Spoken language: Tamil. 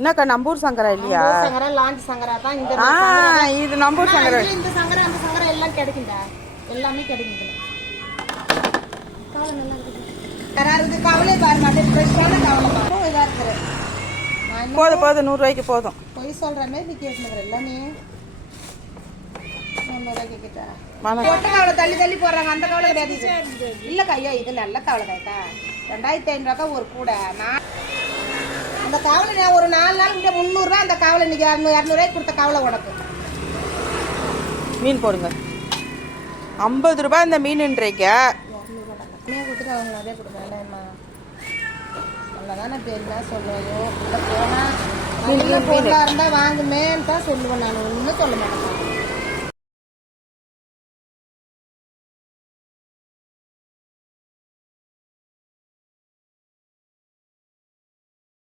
என்னக்கா நம்பூர் சங்கரா இல்லையா? சங்கரா லாஞ்ச் சங்கரா தான் இந்த. இது நம்பூர் சங்கரா. இந்த சங்கரா அந்த சங்கரா எல்லாம் கிடைக்கும்டா. எல்லாமே கிடைக்கும். காவலை நல்லா இருக்குது. கராருது காவலே பாரு மாதிரி ஃப்ரெஷ்ஷான காவலை பாரு. இதா இருக்குது. போதும் 100 ரூபாய்க்கு போதும். பொய் சொல்ற மாதிரி நீ கேட்டுக்கிற எல்லாமே 100 ரூபாய்க்கு கேட்டா. ஒட்ட காவலை தள்ளி போடுறாங்க. அந்த காவலை கிடையாது. இல்லக்கா ஐயா இது நல்ல காவலை காய்க்கா. 2500 ஒரு கூட. நான் அந்த காவலை நான் ஒரு 4 நாள் இங்கே 300 ரூபா. அந்த காவலை இன்னைக்கு 200 ரூபாய்க்கு கொடுத்த காவலை உனக்கு. மீன் போடுங்க. 50 ரூபாய் இந்த மீனுன்றீங்க. 200 ரூபா மீன் கொடுத்துட்டு அவங்க நிறைய கொடுக்குறேன்மா. அவ்வளோதானே பேருனா சொல்லுவோம். இல்லை போனால் பொருளாக இருந்தால் வாங்குமேன்னு தான் சொல்லுவேன். நான் ஒன்றும் சொல்ல மாட்டேன்.